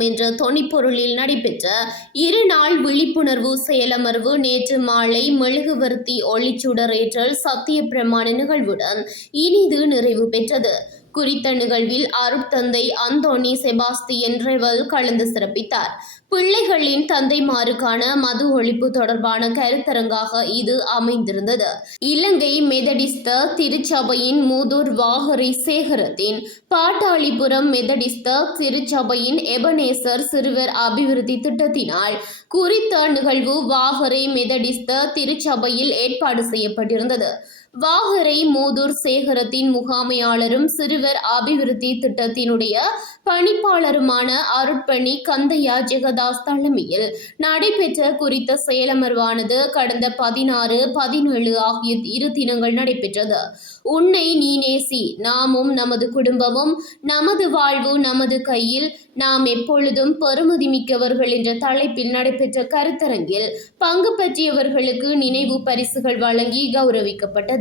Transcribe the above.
செய்வோம் என்ற தொனிப்பொருளில் நடைபெற்ற 2 நாள் விழிப்புணர்வு செயலமர்வு நேற்று மாலை மெழுகுவர்த்தி ஒளிச்சுடர் ஏற்றல் சத்திய பிரமாண நிகழ்வுடன் இனிது நிறைவு பெற்றது. குறித்த நிகழ்வில் அருட்தந்தை அந்தோணி செபாஸ்தியன் ரெவல் கலந்து சிறப்பித்தார். பிள்ளைகளின் தந்தைமாருக்கான மது ஒழிப்பு தொடர்பான கருத்தரங்காக இது அமைந்திருந்தது. இலங்கை மெதடிஸ்த திருச்சபையின் மூதூர் வாகரை சேகரத்தின் பாட்டாளிபுரம் மெதடிஸ்த திருச்சபையின் எபனேசர் சிறுவர் அபிவிருத்தி திட்டத்தினால் குறித்த நிகழ்வு வாகரை மெதடிஸ்த திருச்சபையில் ஏற்பாடு செய்யப்பட்டிருந்தது. வாகரை மூதூர் சேகரத்தின் முகாமையாளரும் சிறுவர் அபிவிருத்தி திட்டத்தினுடைய பணிப்பாளருமான அருட்பணி கந்தையா ஜெகதாஸ் தலைமையில் நடைபெற்ற குறித்த செயலமர்வானது கடந்த 16, 17 ஆகிய 2 தினங்கள் நடைபெற்றது. உன்னை நீ நேசி, நாமும் நமது குடும்பமும் நமது வாழ்வு நமது கையில், நாம் எப்பொழுதும் பெறுமதி மிக்கவர்கள் என்ற தலைப்பில் நடைபெற்ற கருத்தரங்கில் பங்கு பற்றியவர்களுக்கு நினைவு பரிசுகள் வழங்கி கௌரவிக்கப்பட்டது.